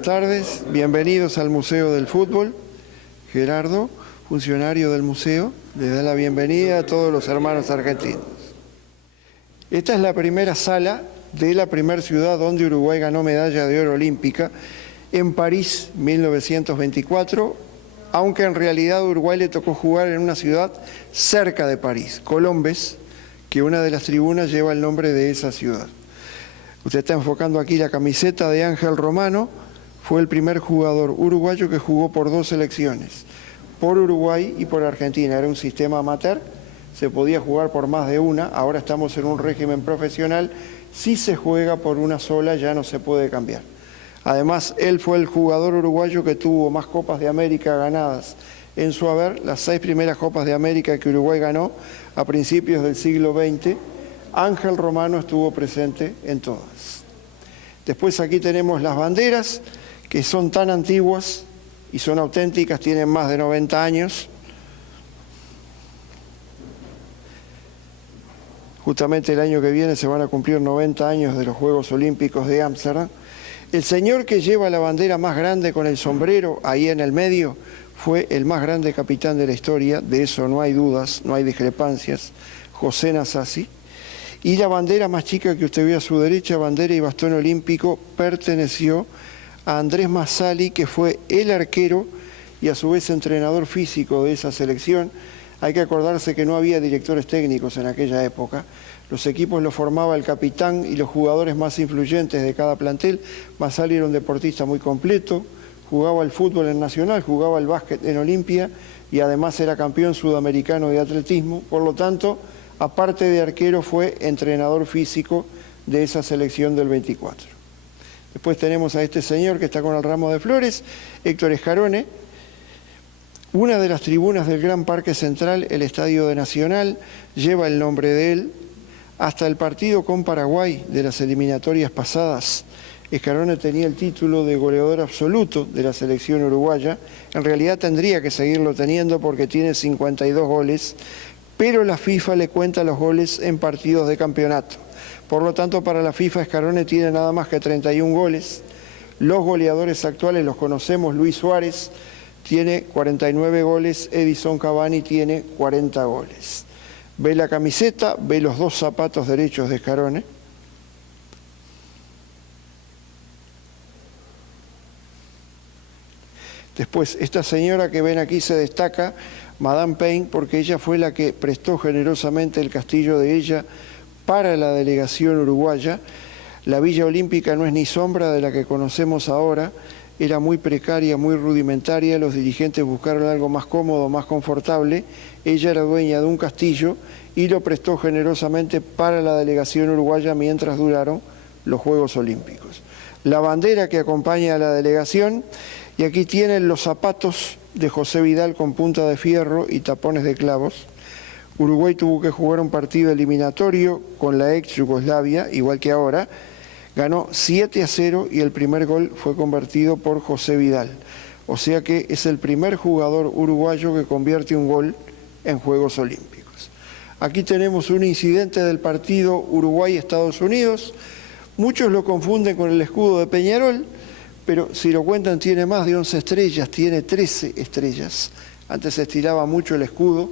buenas tardes. Bienvenidos al Museo del Fútbol. Gerardo, funcionario del museo, le da la bienvenida a todos los hermanos argentinos. Esta es la primera sala de la primera ciudad donde Uruguay ganó medalla de oro olímpica, en París, 1924, aunque en realidad a Uruguay le tocó jugar en una ciudad cerca de París, Colombes, que una de las tribunas lleva el nombre de esa ciudad. Usted está enfocando aquí la camiseta de Ángel Romano, fue el primer jugador uruguayo que jugó por dos selecciones, por Uruguay y por Argentina. Era un sistema amateur, se podía jugar por más de una, ahora estamos en un régimen profesional, si se juega por una sola ya no se puede cambiar. Además, él fue el jugador uruguayo que tuvo más Copas de América ganadas en su haber, las 6 primeras Copas de América que Uruguay ganó a principios del siglo XX, Ángel Romano estuvo presente en todas. Después aquí tenemos las banderas, que son tan antiguas y son auténticas, tienen más de 90 años. Justamente el año que viene se van a cumplir 90 años de los Juegos Olímpicos de Ámsterdam. El señor que lleva la bandera más grande con el sombrero ahí en el medio fue el más grande capitán de la historia, de eso no hay dudas, no hay discrepancias, José Nasazzi. Y la bandera más chica que usted ve a su derecha, bandera y bastón olímpico, perteneció a Andrés Mazzali, que fue el arquero y a su vez entrenador físico de esa selección. Hay que acordarse que no había directores técnicos en aquella época. Los equipos los formaba el capitán y los jugadores más influyentes de cada plantel. Mazzali era un deportista muy completo, jugaba al fútbol en Nacional, jugaba al básquet en Olimpia y además era campeón sudamericano de atletismo. Por lo tanto, aparte de arquero, fue entrenador físico de esa selección del 24. Después tenemos a este señor que está con el ramo de flores, Héctor Escarone. Una de las tribunas del Gran Parque Central, el Estadio de Nacional, lleva el nombre de él. Hasta el partido con Paraguay de las eliminatorias pasadas, Escarone tenía el título de goleador absoluto de la selección uruguaya. En realidad tendría que seguirlo teniendo porque tiene 52 goles, pero la FIFA le cuenta los goles en partidos de campeonato. Por lo tanto, para la FIFA, Escarone tiene nada más que 31 goles. Los goleadores actuales los conocemos: Luis Suárez tiene 49 goles, Edison Cavani tiene 40 goles. Ve la camiseta, ve los dos zapatos derechos de Escarone. Después, esta señora que ven aquí se destaca, Madame Payne, porque ella fue la que prestó generosamente el castillo de ella para la delegación uruguaya. La Villa Olímpica no es ni sombra de la que conocemos ahora, era muy precaria, muy rudimentaria, los dirigentes buscaron algo más cómodo, más confortable. Ella era dueña de un castillo y lo prestó generosamente para la delegación uruguaya mientras duraron los Juegos Olímpicos. La bandera que acompaña a la delegación, y aquí tienen los zapatos de José Vidal con punta de fierro y tapones de clavos. Uruguay tuvo que jugar un partido eliminatorio con la ex Yugoslavia, igual que ahora. Ganó 7-0 y el primer gol fue convertido por José Vidal. O sea que es el primer jugador uruguayo que convierte un gol en Juegos Olímpicos. Aquí tenemos un incidente del partido Uruguay-Estados Unidos. Muchos lo confunden con el escudo de Peñarol, pero si lo cuentan tiene más de 11 estrellas, tiene 13 estrellas. Antes se estiraba mucho el escudo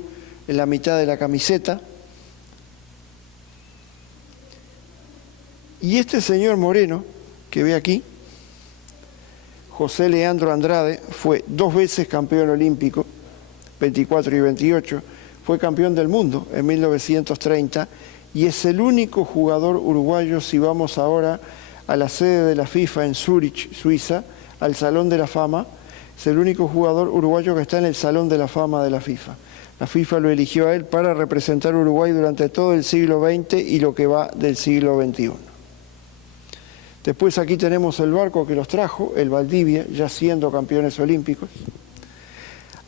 en la mitad de la camiseta. Y este señor Moreno, que ve aquí, José Leandro Andrade, fue 2 veces campeón olímpico, 24 y 28, fue campeón del mundo en 1930 y es el único jugador uruguayo, si vamos ahora a la sede de la FIFA en Zúrich, Suiza, al Salón de la Fama, es el único jugador uruguayo que está en el Salón de la Fama de la FIFA. La FIFA lo eligió a él para representar a Uruguay durante todo el siglo XX y lo que va del siglo XXI. Después aquí tenemos el barco que los trajo, el Valdivia, ya siendo campeones olímpicos.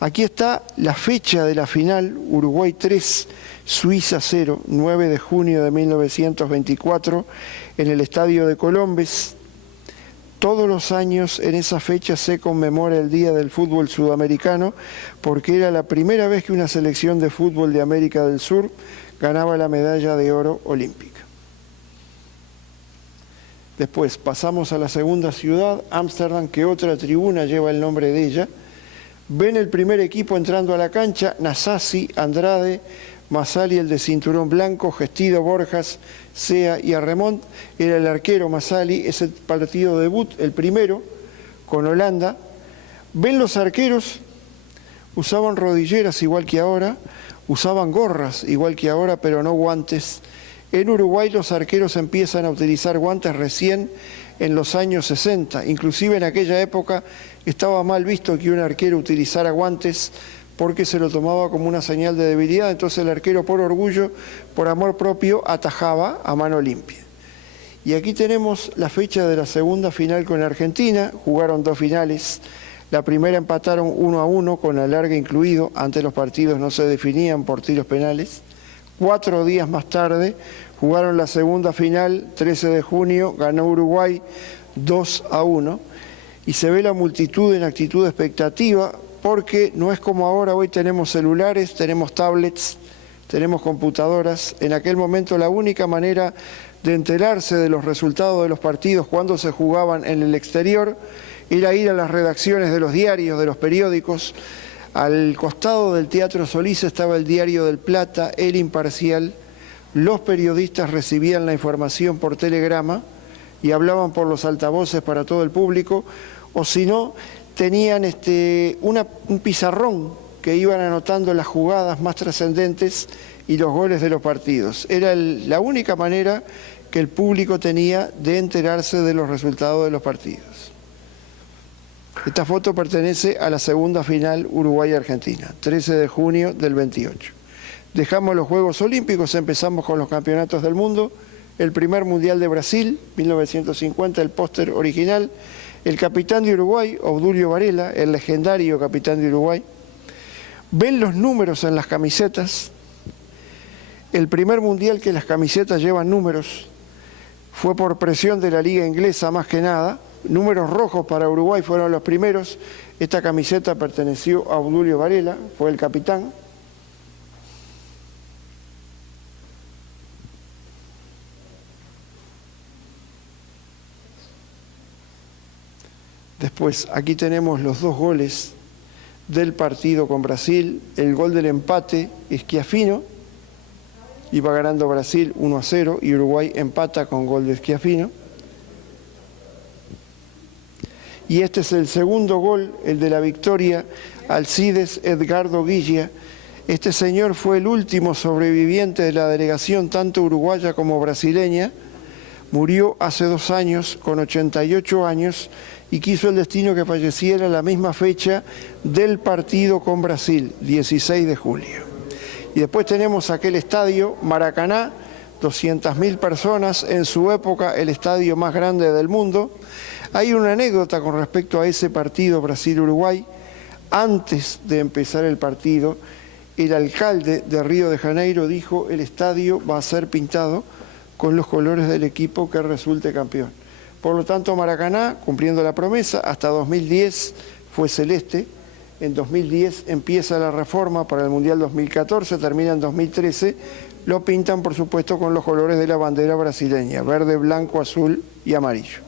Aquí está la fecha de la final, Uruguay 3, Suiza 0, 9 de junio de 1924, en el Estadio de Colombes. Todos los años en esa fecha se conmemora el Día del Fútbol Sudamericano, porque era la primera vez que una selección de fútbol de América del Sur ganaba la medalla de oro olímpica. Después pasamos a la segunda ciudad, Ámsterdam, que otra tribuna lleva el nombre de ella. Ven el primer equipo entrando a la cancha, Nasasi, Andrade, Masali, el de cinturón blanco, Gestido, Borjas, Sea y Arremont. Era el arquero Masali, es el partido debut, el primero, con Holanda. Ven los arqueros, usaban rodilleras igual que ahora, usaban gorras igual que ahora, pero no guantes. En Uruguay los arqueros empiezan a utilizar guantes recién en los años 60. Inclusive en aquella época estaba mal visto que un arquero utilizara guantes porque se lo tomaba como una señal de debilidad. Entonces el arquero, por orgullo, por amor propio, atajaba a mano limpia. Y aquí tenemos la fecha de la segunda final con Argentina. Jugaron 2 finales. La primera empataron 1-1 con alargue incluido. Antes los partidos no se definían por tiros penales. 4 días más tarde jugaron la segunda final, 13 de junio, ganó Uruguay 2-1 y se ve la multitud en actitud expectativa porque no es como ahora, hoy tenemos celulares, tenemos tablets, tenemos computadoras. En aquel momento la única manera de enterarse de los resultados de los partidos cuando se jugaban en el exterior era ir a las redacciones de los diarios, de los periódicos. Al costado del Teatro Solís estaba el Diario del Plata, El Imparcial. Los periodistas recibían la información por telegrama y hablaban por los altavoces para todo el público, o si no, tenían un pizarrón que iban anotando las jugadas más trascendentes y los goles de los partidos. Era la única manera que el público tenía de enterarse de los resultados de los partidos. Esta foto pertenece a la segunda final Uruguay-Argentina, 13 de junio del 28. Dejamos los Juegos Olímpicos, empezamos con los campeonatos del mundo. El primer Mundial de Brasil, 1950, el póster original. El capitán de Uruguay, Obdulio Varela, el legendario capitán de Uruguay. Ven los números en las camisetas. El primer Mundial que las camisetas llevan números fue por presión de la Liga Inglesa más que nada. Números rojos para Uruguay fueron los primeros. Esta camiseta perteneció a Obdulio Varela, fue el capitán. Después, aquí tenemos los 2 goles del partido con Brasil. El gol del empate, Schiaffino, iba ganando Brasil 1-0 y Uruguay empata con gol de Schiaffino. Y este es el segundo gol, el de la victoria, Alcides Edgardo Guilla. Este señor fue el último sobreviviente de la delegación, tanto uruguaya como brasileña. Murió hace 2 años, con 88 años, y quiso el destino que falleciera la misma fecha del partido con Brasil, 16 de julio. Y después tenemos aquel estadio, Maracaná, 200.000 personas, en su época el estadio más grande del mundo. Hay una anécdota con respecto a ese partido Brasil-Uruguay. Antes de empezar el partido, el alcalde de Río de Janeiro dijo: el estadio va a ser pintado con los colores del equipo que resulte campeón. Por lo tanto, Maracaná, cumpliendo la promesa, hasta 2010 fue celeste. En 2010 empieza la reforma para el Mundial 2014, termina en 2013. Lo pintan, por supuesto, con los colores de la bandera brasileña: verde, blanco, azul y amarillo.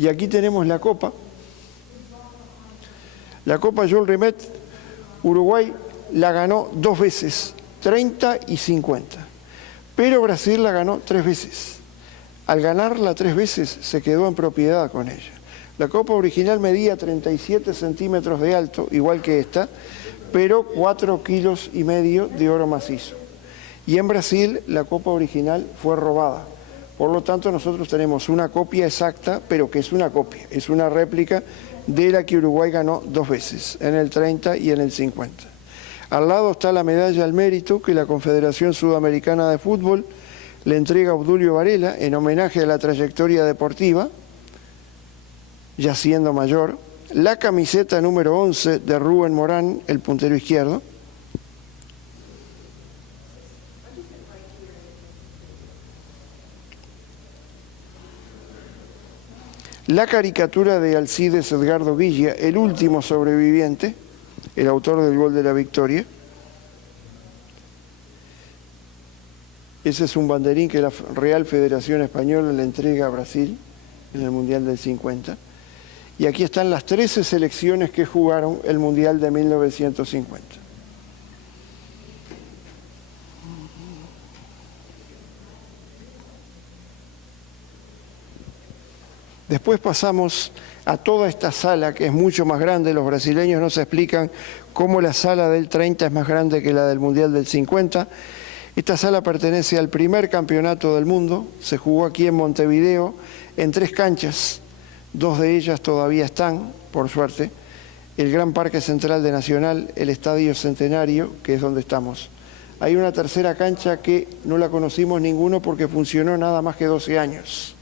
Y aquí tenemos la Copa. La Copa Jules Rimet, Uruguay la ganó 2 veces, 30 y 50. Pero Brasil la ganó 3 veces. Al ganarla 3 veces se quedó en propiedad con ella. La copa original medía 37 centímetros de alto, igual que esta, pero 4,5 kilos de oro macizo. Y en Brasil la copa original fue robada. Por lo tanto, nosotros tenemos una copia exacta, pero que es una copia, es una réplica de la que Uruguay ganó 2 veces, en el 30 y en el 50. Al lado está la medalla al mérito que la Confederación Sudamericana de Fútbol le entrega a Obdulio Varela en homenaje a la trayectoria deportiva, ya siendo mayor. La camiseta número 11 de Rubén Morán, el puntero izquierdo. La caricatura de Alcides Edgardo Guilla, el último sobreviviente, el autor del gol de la victoria. Ese es un banderín que la Real Federación Española le entrega a Brasil en el Mundial del 50. Y aquí están las 13 selecciones que jugaron el Mundial de 1950. Después pasamos a toda esta sala que es mucho más grande. Los brasileños nos explican cómo la sala del 30 es más grande que la del Mundial del 50. Esta sala pertenece al primer campeonato del mundo. Se jugó aquí en Montevideo en 3 canchas. 2 de ellas todavía están, por suerte. El Gran Parque Central de Nacional, el Estadio Centenario, que es donde estamos. Hay una tercera cancha que no la conocimos ninguno porque funcionó nada más que 12 años.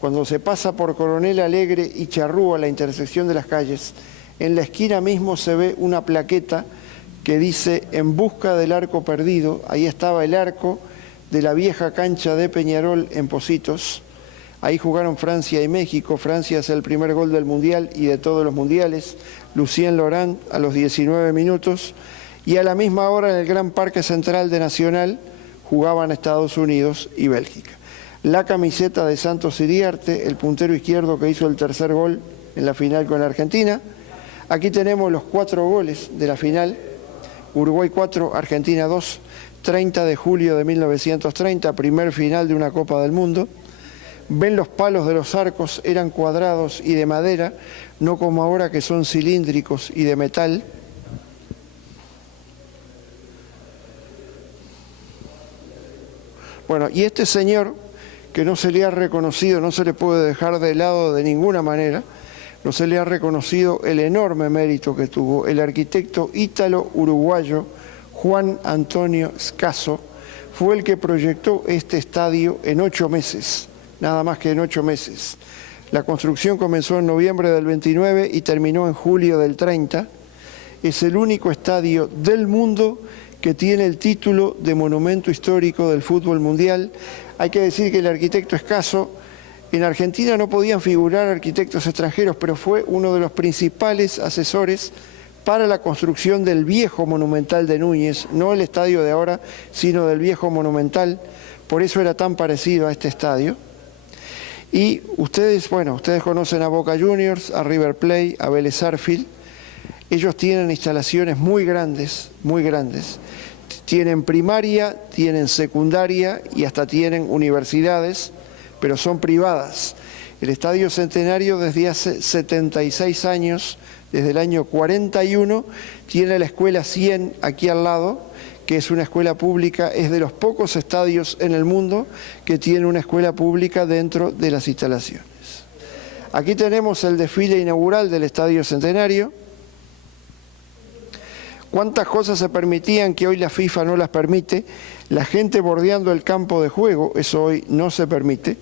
Cuando se pasa por Coronel Alegre y Charrúa, la intersección de las calles, en la esquina mismo se ve una plaqueta que dice "En busca del arco perdido". Ahí estaba el arco de la vieja cancha de Peñarol en Pocitos. Ahí jugaron Francia y México. Francia es el primer gol del Mundial y de todos los mundiales. Lucien Laurent a los 19 minutos. Y a la misma hora en el Gran Parque Central de Nacional jugaban Estados Unidos y Bélgica. La camiseta de Santos Iriarte, el puntero izquierdo que hizo el tercer gol en la final con la Argentina. Aquí tenemos los 4 goles de la final. Uruguay 4, Argentina 2, 30 de julio de 1930, primer final de una Copa del Mundo. Ven los palos de los arcos, eran cuadrados y de madera, no como ahora que son cilíndricos y de metal. Bueno, y este señor, que no se le ha reconocido, no se le puede dejar de lado de ninguna manera, no se le ha reconocido el enorme mérito que tuvo el arquitecto ítalo-uruguayo Juan Antonio Scasso, fue el que proyectó este estadio en 8 meses, nada más que en 8 meses. La construcción comenzó en noviembre del 29 y terminó en julio del 30. Es el único estadio del mundo que tiene el título de Monumento Histórico del Fútbol Mundial. Hay que decir que el arquitecto Scasso, en Argentina no podían figurar arquitectos extranjeros, pero fue uno de los principales asesores para la construcción del viejo Monumental de Núñez, no el estadio de ahora, sino del viejo Monumental. Por eso era tan parecido a este estadio. Y ustedes, bueno, ustedes conocen a Boca Juniors, a River Plate, a Vélez Sarsfield. Ellos tienen instalaciones muy grandes, muy grandes. Tienen primaria, tienen secundaria y hasta tienen universidades, pero son privadas. El Estadio Centenario desde hace 76 años, desde el año 41, tiene la Escuela 100 aquí al lado, que es una escuela pública, es de los pocos estadios en el mundo que tiene una escuela pública dentro de las instalaciones. Aquí tenemos el desfile inaugural del Estadio Centenario. ¿Cuántas cosas se permitían que hoy la FIFA no las permite? La gente bordeando el campo de juego, eso hoy no se permite.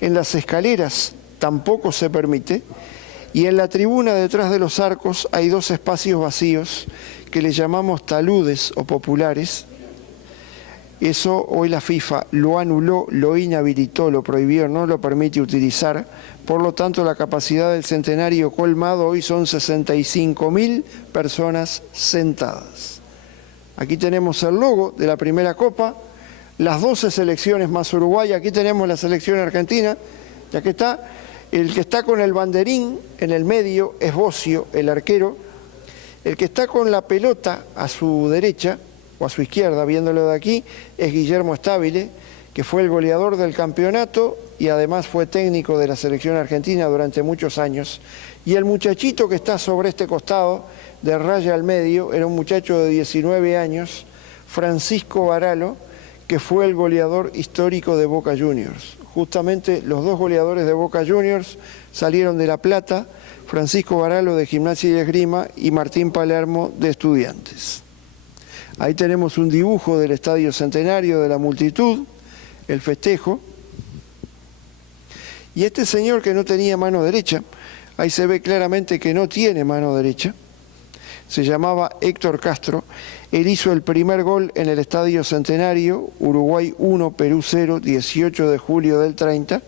En las escaleras tampoco se permite. Y en la tribuna detrás de los arcos hay 2 espacios vacíos que le llamamos taludes o populares. Eso hoy la FIFA lo anuló, lo inhabilitó, lo prohibió, no lo permite utilizar. Por lo tanto, la capacidad del Centenario colmado hoy son 65.000 personas sentadas. Aquí tenemos el logo de la primera Copa, las 12 selecciones más Uruguay. Aquí tenemos la selección argentina, ya que está. El que está con el banderín en el medio es Bocio, el arquero. El que está con la pelota a su derecha o a su izquierda, viéndolo de aquí, es Guillermo Stabile, que fue el goleador del campeonato y además fue técnico de la selección argentina durante muchos años. Y el muchachito que está sobre este costado, de raya al medio, era un muchacho de 19 años, Francisco Varalo, que fue el goleador histórico de Boca Juniors. Justamente los 2 goleadores de Boca Juniors salieron de La Plata, Francisco Varalo de Gimnasia y Esgrima y Martín Palermo de Estudiantes. Ahí tenemos un dibujo del Estadio Centenario, de la multitud, el festejo. Y este señor que no tenía mano derecha, ahí se ve claramente que no tiene mano derecha, se llamaba Héctor Castro. Él hizo el primer gol en el Estadio Centenario, Uruguay 1, Perú 0, 18 de julio del 30,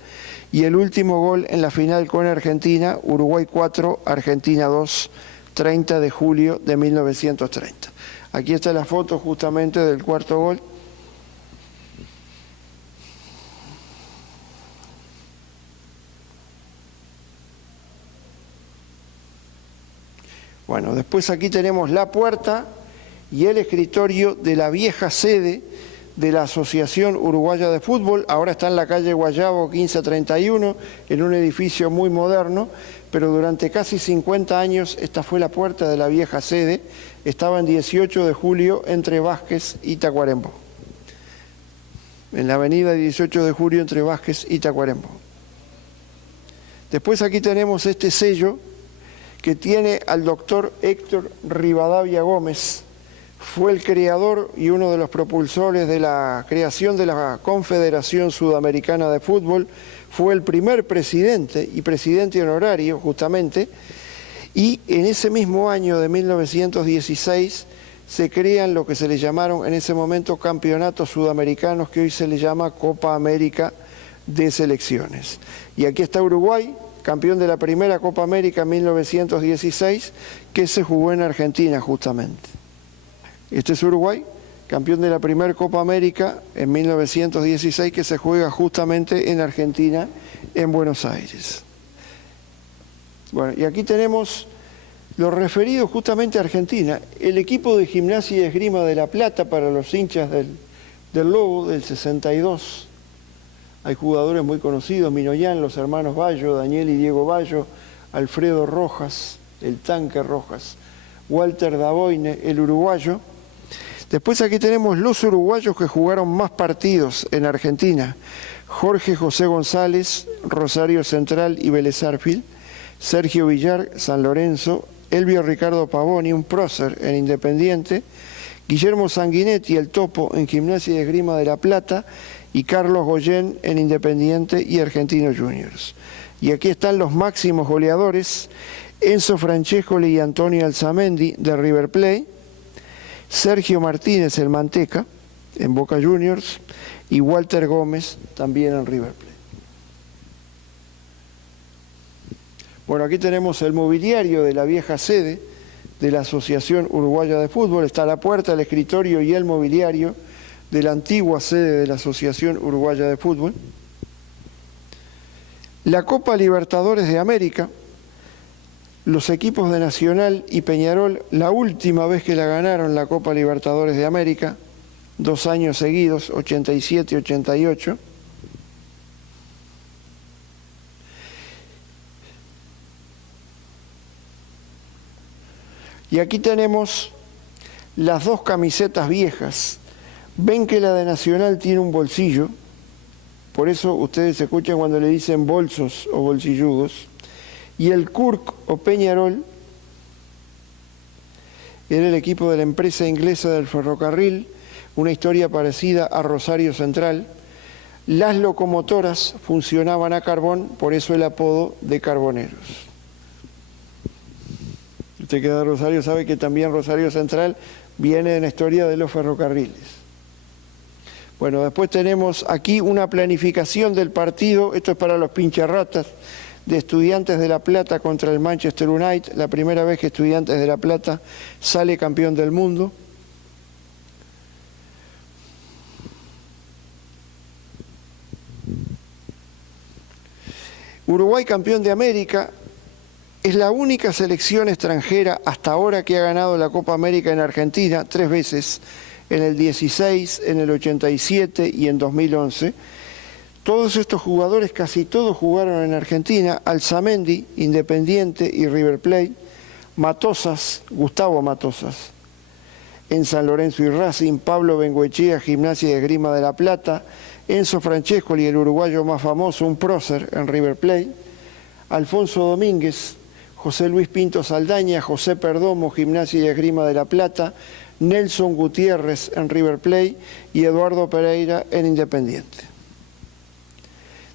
y el último gol en la final con Argentina, Uruguay 4, Argentina 2, 30 de julio de 1930. Aquí está la foto justamente del 4.º gol. Bueno, después aquí tenemos la puerta y el escritorio de la vieja sede de la Asociación Uruguaya de Fútbol. Ahora está en la calle Guayabo 1531, en un edificio muy moderno, pero durante casi 50 años esta fue la puerta de la vieja sede. Estaba en 18 de julio entre Vázquez y Tacuarembó. En la avenida 18 de julio entre Vázquez y Tacuarembó. Después aquí tenemos este sello que tiene al doctor Héctor Rivadavia Gómez. Fue el creador y uno de los propulsores de la creación de la Confederación Sudamericana de Fútbol. Fue el primer presidente y presidente honorario, justamente. Y en ese mismo año de 1916 se crean lo que se le llamaron en ese momento campeonatos sudamericanos, que hoy se le llama Copa América de Selecciones. Y aquí está Uruguay, campeón de la primera Copa América en 1916, que se jugó en Argentina justamente. Este es Uruguay, campeón de la primera Copa América en 1916, que se juega justamente en Argentina, en Buenos Aires. Bueno, y aquí tenemos lo referido justamente a Argentina. El equipo de Gimnasia y Esgrima de La Plata, para los hinchas del Lobo, del 62. Hay jugadores muy conocidos, Minoyán, los hermanos Bayo, Daniel y Diego Bayo, Alfredo Rojas, el tanque Rojas, Walter Daboine, el uruguayo. Después aquí tenemos los uruguayos que jugaron más partidos en Argentina. Jorge José González, Rosario Central y Vélez Sarsfield. Sergio Villar, San Lorenzo. Elvio Ricardo Pavoni, un prócer en Independiente. Guillermo Sanguinetti, el Topo, en Gimnasia y Esgrima de La Plata. Y Carlos Goyen en Independiente y Argentinos Juniors. Y aquí están los máximos goleadores: Enzo Francescoli y Antonio Alzamendi de River Plate, Sergio Martínez, el Manteca, en Boca Juniors, y Walter Gómez, también en River Plate. Bueno, aquí tenemos el mobiliario de la vieja sede de la Asociación Uruguaya de Fútbol. Está la puerta, el escritorio y el mobiliario de la antigua sede de la Asociación Uruguaya de Fútbol. La Copa Libertadores de América, los equipos de Nacional y Peñarol, la última vez que la ganaron la Copa Libertadores de América, 2 años seguidos, 87 y 88. Y aquí tenemos las 2 camisetas viejas. Ven que la de Nacional tiene un bolsillo, por eso ustedes escuchan cuando le dicen bolsos o bolsilludos. Y el Kurk o Peñarol era el equipo de la empresa inglesa del ferrocarril, una historia parecida a Rosario Central. Las locomotoras funcionaban a carbón, por eso el apodo de carboneros. Usted que es de Rosario sabe que también Rosario Central viene de la historia de los ferrocarriles. Bueno, después tenemos aquí una planificación del partido. Esto es para los pincharratas de Estudiantes de La Plata contra el Manchester United. La primera vez que Estudiantes de La Plata sale campeón del mundo. Uruguay campeón de América. Es la única selección extranjera hasta ahora que ha ganado la Copa América en Argentina 3 veces. En el 16, en el 87 y en 2011. Todos estos jugadores, casi todos jugaron en Argentina: Alzamendi, Independiente y River Plate; Matosas, Gustavo Matosas, en San Lorenzo y Racing; Pablo Bengoechea, Gimnasia y Esgrima de La Plata; Enzo Francescoli, el uruguayo más famoso, un prócer en River Plate; Alfonso Domínguez, José Luis Pinto Saldaña, José Perdomo, Gimnasia y Esgrima de La Plata; Nelson Gutiérrez en River Plate y Eduardo Pereira en Independiente.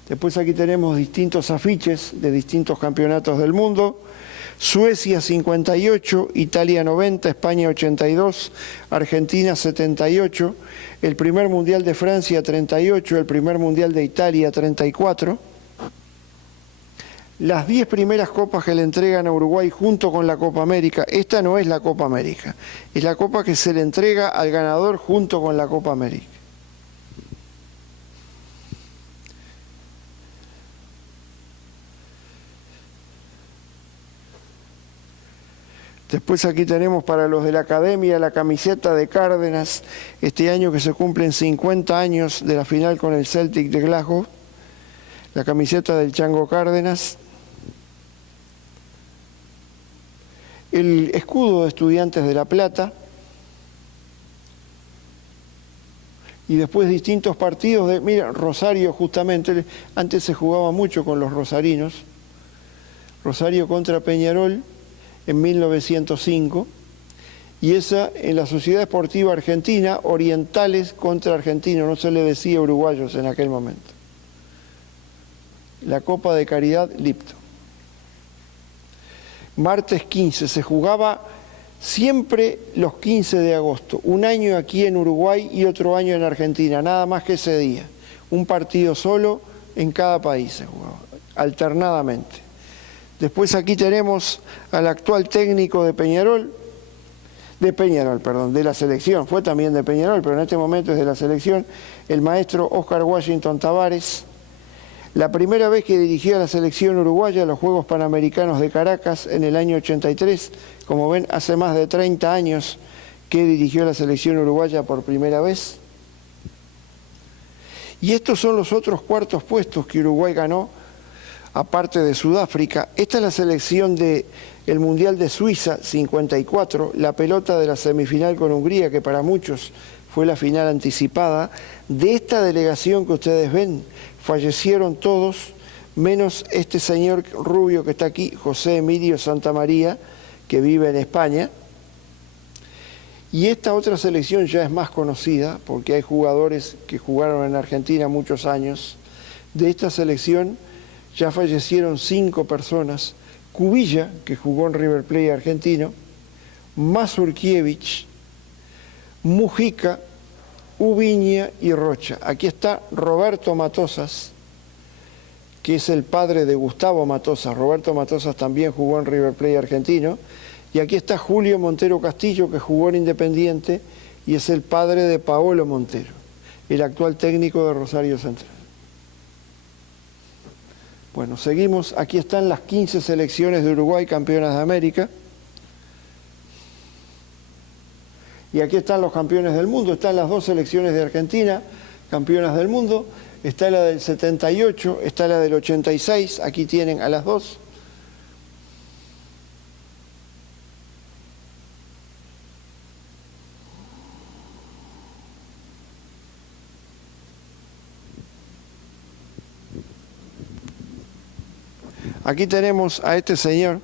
Después aquí tenemos distintos afiches de distintos campeonatos del mundo. Suecia 58, Italia 90, España 82, Argentina 78, el primer Mundial de Francia 38, el primer Mundial de Italia 34. Las 10 primeras copas que le entregan a Uruguay junto con la Copa América. Esta no es la Copa América, es la copa que se le entrega al ganador junto con la Copa América. Después aquí tenemos para los de la academia la camiseta de Cárdenas, este año que se cumplen 50 años de la final con el Celtic de Glasgow, la camiseta del Chango Cárdenas, el escudo de Estudiantes de La Plata, y después distintos partidos de, mira, Rosario justamente, antes se jugaba mucho con los rosarinos, Rosario contra Peñarol en 1905, y esa en la Sociedad Esportiva Argentina, Orientales contra Argentinos, no se le decía uruguayos en aquel momento. La Copa de Caridad Lipto. Martes 15, se jugaba siempre los 15 de agosto, un año aquí en Uruguay y otro año en Argentina, nada más que ese día. Un partido solo en cada país se jugaba, alternadamente. Después aquí tenemos al actual técnico de de la selección, fue también de Peñarol, pero en este momento es de la selección, el maestro Oscar Washington Tavares. La primera vez que dirigió a la selección uruguaya a los Juegos Panamericanos de Caracas en el año 83, como ven, hace más de 30 años que dirigió a la selección uruguaya por primera vez. Y estos son los otros cuartos puestos que Uruguay ganó, aparte de Sudáfrica. Esta es la selección del Mundial de Suiza, 54, la pelota de la semifinal con Hungría, que para muchos fue la final anticipada. De esta delegación que ustedes ven, fallecieron todos, menos este señor rubio que está aquí, José Emilio Santamaría, que vive en España. Y esta otra selección ya es más conocida, porque hay jugadores que jugaron en Argentina muchos años. De esta selección ya fallecieron 5 personas. Cubilla, que jugó en River Plate argentino, Mazurkiewicz, Mujica, Ubiña y Rocha. Aquí está Roberto Matosas, que es el padre de Gustavo Matosas. Roberto Matosas también jugó en River Plate argentino. Y aquí está Julio Montero Castillo, que jugó en Independiente y es el padre de Paolo Montero, el actual técnico de Rosario Central. Bueno, seguimos. Aquí están las 15 selecciones de Uruguay campeonas de América. Y aquí están los campeones del mundo. Están las 2 selecciones de Argentina, campeonas del mundo. Está la del 78, está la del 86. Aquí tienen a las 2. Aquí tenemos a este señor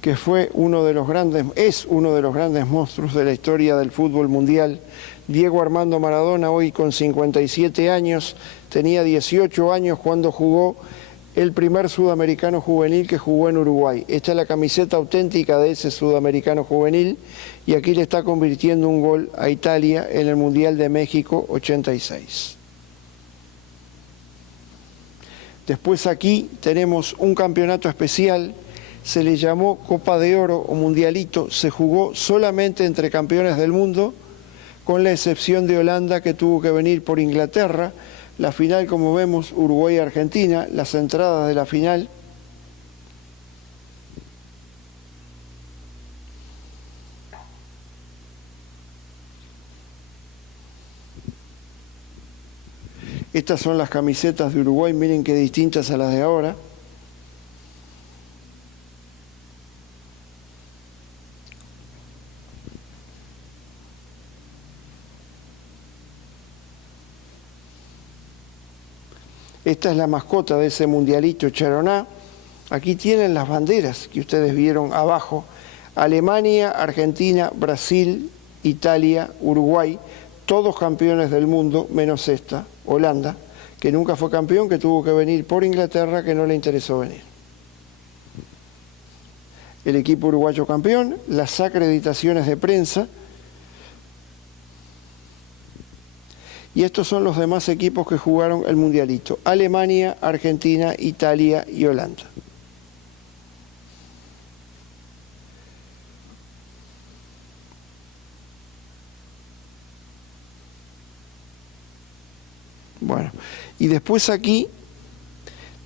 que fue uno de los grandes, es uno de los grandes monstruos de la historia del fútbol mundial, Diego Armando Maradona, hoy con 57 años, tenía 18 años cuando jugó el primer sudamericano juvenil que jugó en Uruguay. Esta es la camiseta auténtica de ese sudamericano juvenil y aquí le está convirtiendo un gol a Italia en el Mundial de México 86. Después aquí tenemos un campeonato especial, se le llamó Copa de Oro o Mundialito, se jugó solamente entre campeones del mundo, con la excepción de Holanda, que tuvo que venir por Inglaterra. La final, como vemos, Uruguay-Argentina, las entradas de la final. Estas son las camisetas de Uruguay, miren qué distintas a las de ahora. Esta es la mascota de ese mundialito Charoná. Aquí tienen las banderas que ustedes vieron abajo. Alemania, Argentina, Brasil, Italia, Uruguay, todos campeones del mundo, menos esta, Holanda, que nunca fue campeón, que tuvo que venir por Inglaterra, que no le interesó venir. El equipo uruguayo campeón, las acreditaciones de prensa. Y estos son los demás equipos que jugaron el mundialito. Alemania, Argentina, Italia y Holanda. Bueno, y después aquí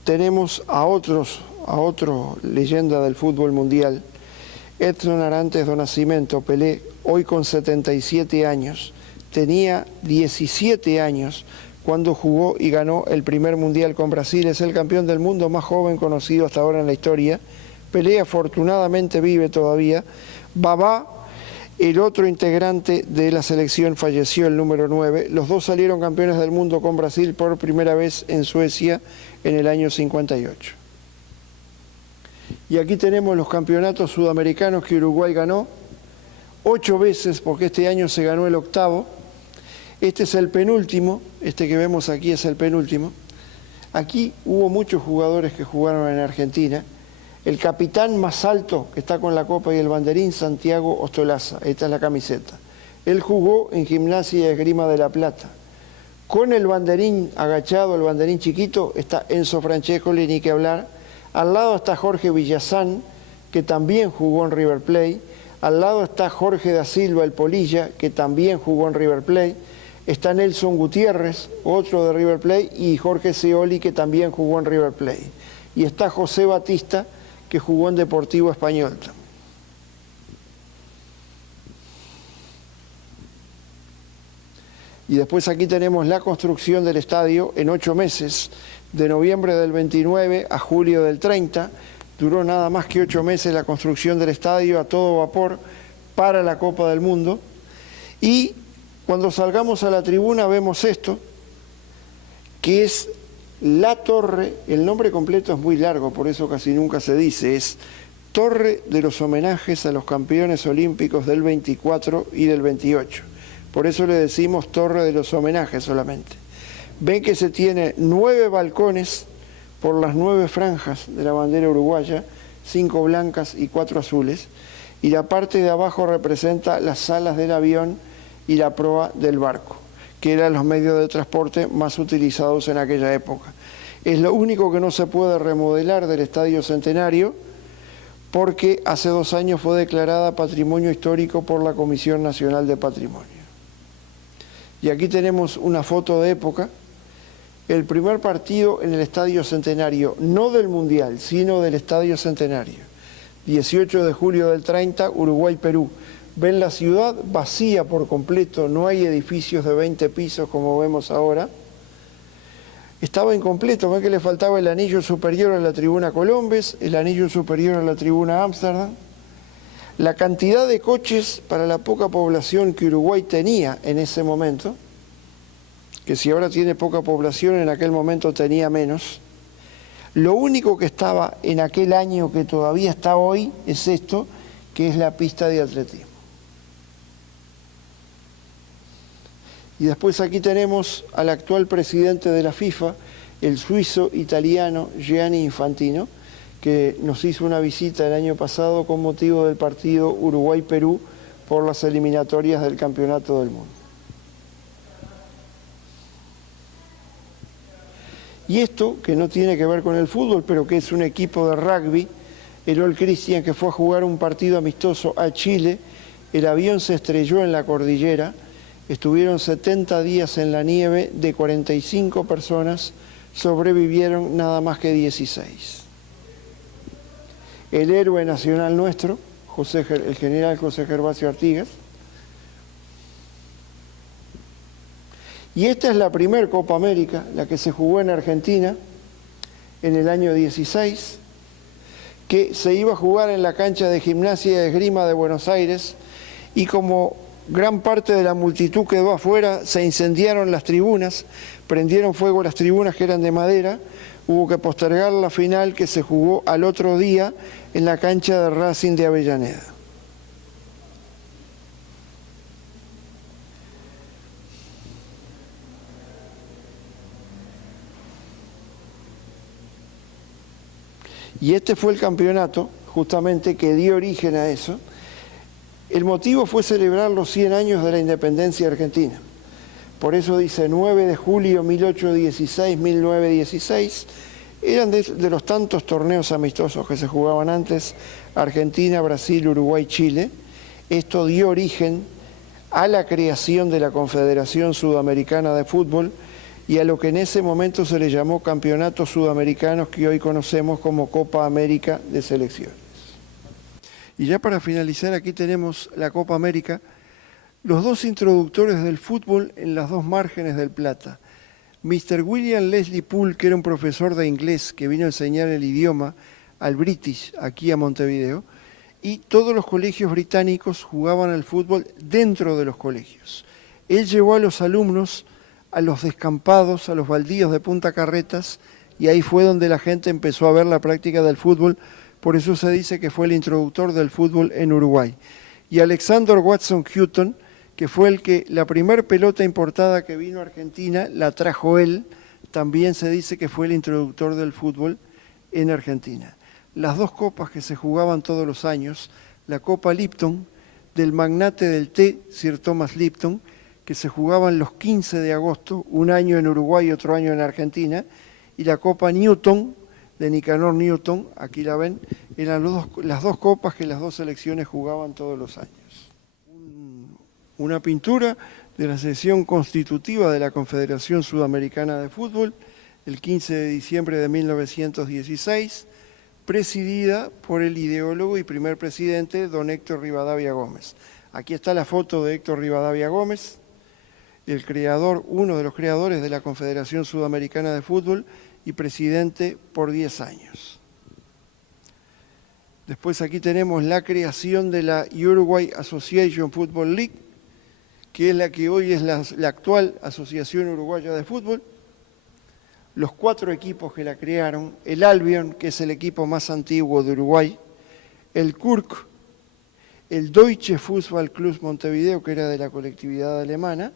tenemos a otra leyenda del fútbol mundial. Edson Arantes do Nascimento, Pelé, hoy con 77 años, tenía 17 años cuando jugó y ganó el primer mundial con Brasil. Es el campeón del mundo más joven conocido hasta ahora en la historia. Pelé afortunadamente vive todavía. Babá, el otro integrante de la selección, falleció, el número 9. Los dos salieron campeones del mundo con Brasil por primera vez en Suecia en el año 58. Y aquí tenemos los campeonatos sudamericanos que Uruguay ganó 8 veces, porque este año se ganó el 8º. Este es el penúltimo, este que vemos aquí es el penúltimo. Aquí hubo muchos jugadores que jugaron en Argentina. El capitán más alto que está con la copa y el banderín, Santiago Ostolaza, esta es la camiseta. Él jugó en Gimnasia y Esgrima de La Plata. Con el banderín agachado, el banderín chiquito, está Enzo Francescoli, ni que hablar. Al lado está Jorge Villazán, que también jugó en River Plate. Al lado está Jorge da Silva, el Polilla, que también jugó en River Plate. Está Nelson Gutiérrez, otro de River Plate, y Jorge Scioli, que también jugó en River Plate. Y está José Batista, que jugó en Deportivo Español. Y después aquí tenemos la construcción del estadio en 8 meses, de noviembre del 29 a julio del 30. Duró nada más que 8 meses la construcción del estadio a todo vapor para la Copa del Mundo. Y cuando salgamos a la tribuna vemos esto, que es la torre, el nombre completo es muy largo, por eso casi nunca se dice, es Torre de los Homenajes a los Campeones Olímpicos del 24 y del 28. Por eso le decimos Torre de los Homenajes solamente. Ven que se tiene 9 balcones por las 9 franjas de la bandera uruguaya, 5 blancas y 4 azules, y la parte de abajo representa las alas del avión y la proa del barco, que eran los medios de transporte más utilizados en aquella época. Es lo único que no se puede remodelar del Estadio Centenario, porque hace 2 años fue declarada Patrimonio Histórico por la Comisión Nacional de Patrimonio. Y aquí tenemos una foto de época, el primer partido en el Estadio Centenario, no del Mundial, sino del Estadio Centenario. 18 de julio del 30, Uruguay-Perú. Ven la ciudad vacía por completo, no hay edificios de 20 pisos como vemos ahora. Estaba incompleto, ven que le faltaba el anillo superior a la tribuna Colombes, el anillo superior a la tribuna Ámsterdam. La cantidad de coches para la poca población que Uruguay tenía en ese momento, que si ahora tiene poca población, en aquel momento tenía menos. Lo único que estaba en aquel año que todavía está hoy es esto, que es la pista de atletismo. Y después aquí tenemos al actual presidente de la FIFA, el suizo-italiano Gianni Infantino, que nos hizo una visita el año pasado con motivo del partido Uruguay-Perú por las eliminatorias del Campeonato del Mundo. Y esto, que no tiene que ver con el fútbol, pero que es un equipo de rugby, el All Christian, que fue a jugar un partido amistoso a Chile, el avión se estrelló en la cordillera, estuvieron 70 días en la nieve, de 45 personas sobrevivieron nada más que 16. El héroe nacional nuestro, el general José Gervasio Artigas. Y esta es la primera Copa América, la que se jugó en Argentina en el año 16, que se iba a jugar en la cancha de Gimnasia y Esgrima de Buenos Aires, y como gran parte de la multitud quedó afuera, se incendiaron las tribunas, prendieron fuego las tribunas que eran de madera, hubo que postergar la final que se jugó al otro día en la cancha de Racing de Avellaneda. Y este fue el campeonato, justamente, que dio origen a eso. El motivo fue celebrar los 100 años de la independencia argentina. Por eso dice 9 de julio 1816-1916. Eran de los tantos torneos amistosos que se jugaban antes, Argentina, Brasil, Uruguay, Chile. Esto dio origen a la creación de la Confederación Sudamericana de Fútbol y a lo que en ese momento se le llamó Campeonatos Sudamericanos, que hoy conocemos como Copa América de Selecciones. Y ya para finalizar, aquí tenemos la Copa América, los dos introductores del fútbol en las dos márgenes del Plata. Mr. William Leslie Poole, que era un profesor de inglés que vino a enseñar el idioma al British aquí a Montevideo, y todos los colegios británicos jugaban al fútbol dentro de los colegios. Él llevó a los alumnos a los descampados, a los baldíos de Punta Carretas, y ahí fue donde la gente empezó a ver la práctica del fútbol. Por eso se dice que fue el introductor del fútbol en Uruguay. Y Alexander Watson Houghton, que fue el que la primer pelota importada que vino a Argentina la trajo él, también se dice que fue el introductor del fútbol en Argentina. Las dos copas que se jugaban todos los años, la Copa Lipton, del magnate del té, Sir Thomas Lipton, que se jugaban los 15 de agosto, un año en Uruguay y otro año en Argentina, y la Copa Newton, de Nicanor Newton, aquí la ven, eran las dos copas que las dos selecciones jugaban todos los años. Una pintura de la sesión constitutiva de la Confederación Sudamericana de Fútbol, el 15 de diciembre de 1916, presidida por el ideólogo y primer presidente, don Héctor Rivadavia Gómez. Aquí está la foto de Héctor Rivadavia Gómez, el creador, uno de los creadores de la Confederación Sudamericana de Fútbol y presidente por 10 años. Después aquí tenemos la creación de la Uruguay Association Football League, que es la que hoy es la actual Asociación Uruguaya de Fútbol. Los 4 equipos que la crearon, el Albion, que es el equipo más antiguo de Uruguay, el KURK, el Deutsche Fußball Club Montevideo, que era de la colectividad alemana,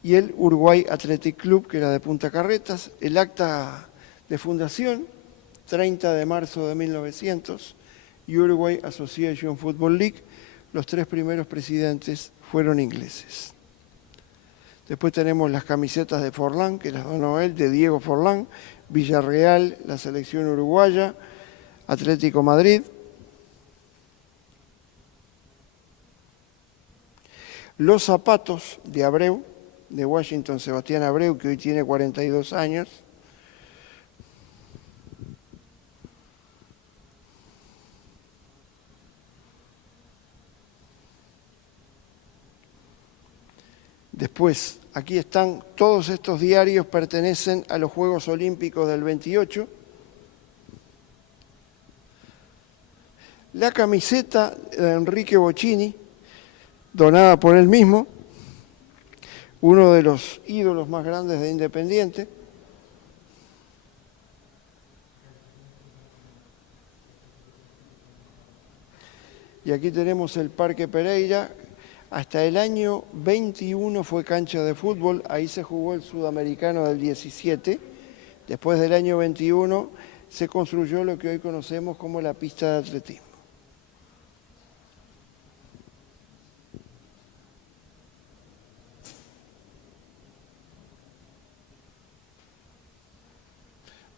y el Uruguay Athletic Club, que era de Punta Carretas. El acta de fundación, 30 de marzo de 1900, Uruguay Association Football League. Los 3 primeros presidentes fueron ingleses. Después tenemos las camisetas de Forlán, que las donó él, de Diego Forlán, Villarreal, la selección uruguaya, Atlético Madrid. Los zapatos de Abreu, de Washington Sebastián Abreu, que hoy tiene 42 años. Después, aquí están, todos estos diarios pertenecen a los Juegos Olímpicos del 28. La camiseta de Enrique Bocchini, donada por él mismo, uno de los ídolos más grandes de Independiente. Y aquí tenemos el Parque Pereira. Hasta el año 21 fue cancha de fútbol, ahí se jugó el Sudamericano del 17. Después del año 21 se construyó lo que hoy conocemos como la pista de atletismo.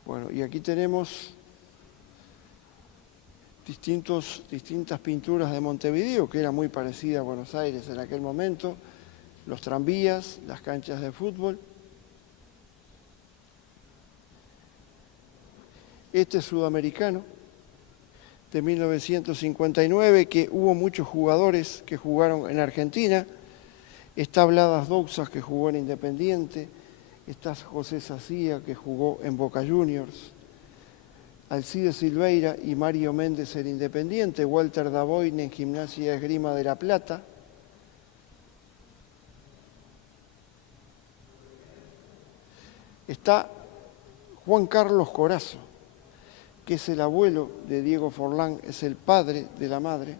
Bueno, y aquí tenemos distintas pinturas de Montevideo, que era muy parecida a Buenos Aires en aquel momento, los tranvías, las canchas de fútbol. Este sudamericano de 1959, que hubo muchos jugadores que jugaron en Argentina. Está Bladas Dousas, que jugó en Independiente. Está José Sacía, que jugó en Boca Juniors. Alcides Silveira y Mario Méndez en Independiente. Walter Davoine en Gimnasia Esgrima de La Plata. Está Juan Carlos Corazzo, que es el abuelo de Diego Forlán, es el padre de la madre,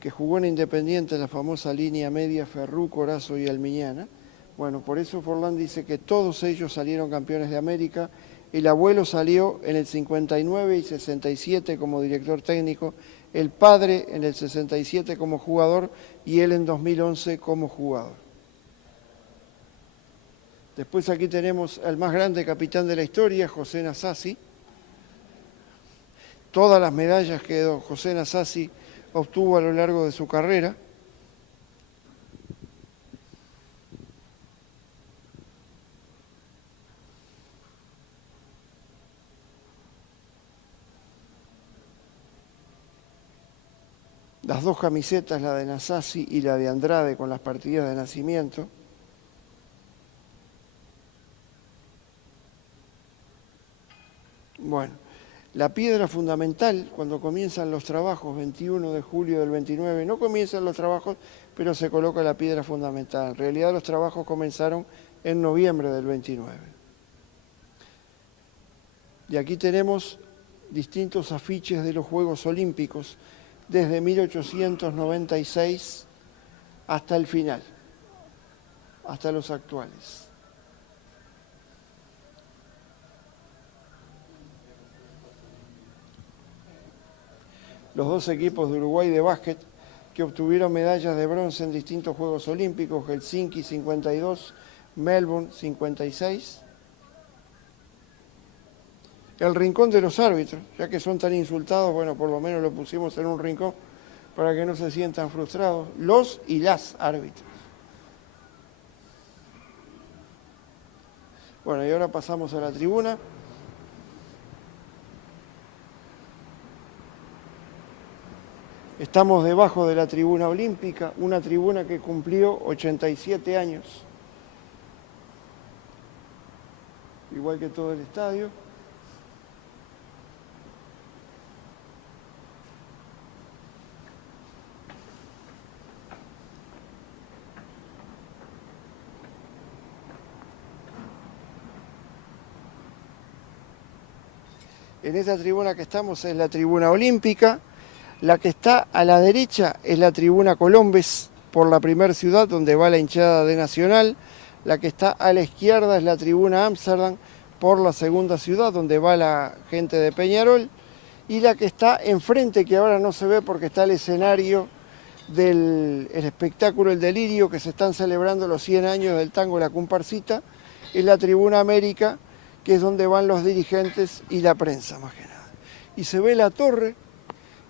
que jugó en Independiente en la famosa línea media Ferrú, Corazzo y Almiñana. Bueno, por eso Forlán dice que todos ellos salieron campeones de América. El abuelo salió en el 59 y 67 como director técnico, el padre en el 67 como jugador y él en 2011 como jugador. Después aquí tenemos al más grande capitán de la historia, José Nasazzi. Todas las medallas que don José Nasazzi obtuvo a lo largo de su carrera. las dos camisetas, la de Nasazzi y la de Andrade, con las partidas de nacimiento. Bueno, la piedra fundamental, cuando comienzan los trabajos, 21 de julio del 29, no comienzan los trabajos, pero se coloca la piedra fundamental. En realidad los trabajos comenzaron en noviembre del 29. Y aquí tenemos distintos afiches de los Juegos Olímpicos, desde 1896 hasta el final, hasta los actuales. Los dos equipos de Uruguay de básquet que obtuvieron medallas de bronce en distintos Juegos Olímpicos, Helsinki 52, Melbourne 56. El rincón de los árbitros, ya que son tan insultados, bueno, por lo menos lo pusimos en un rincón para que no se sientan frustrados, los y las árbitros. Bueno, y ahora pasamos a la tribuna. Estamos debajo de la tribuna olímpica, una tribuna que cumplió 87 años, igual que todo el estadio. En esta tribuna que estamos es la tribuna olímpica. La que está a la derecha es la tribuna Colombes, por la primera ciudad donde va la hinchada de Nacional. La que está a la izquierda es la tribuna Ámsterdam, por la segunda ciudad donde va la gente de Peñarol. Y la que está enfrente, que ahora no se ve porque está el escenario del espectáculo El Delirio, que se están celebrando los 100 años del tango La Comparsita, es la tribuna América, que es donde van los dirigentes y la prensa más que nada. Y se ve la torre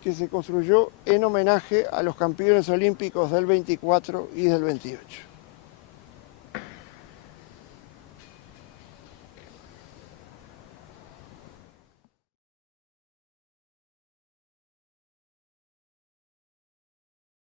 que se construyó en homenaje a los campeones olímpicos del 24 y del 28.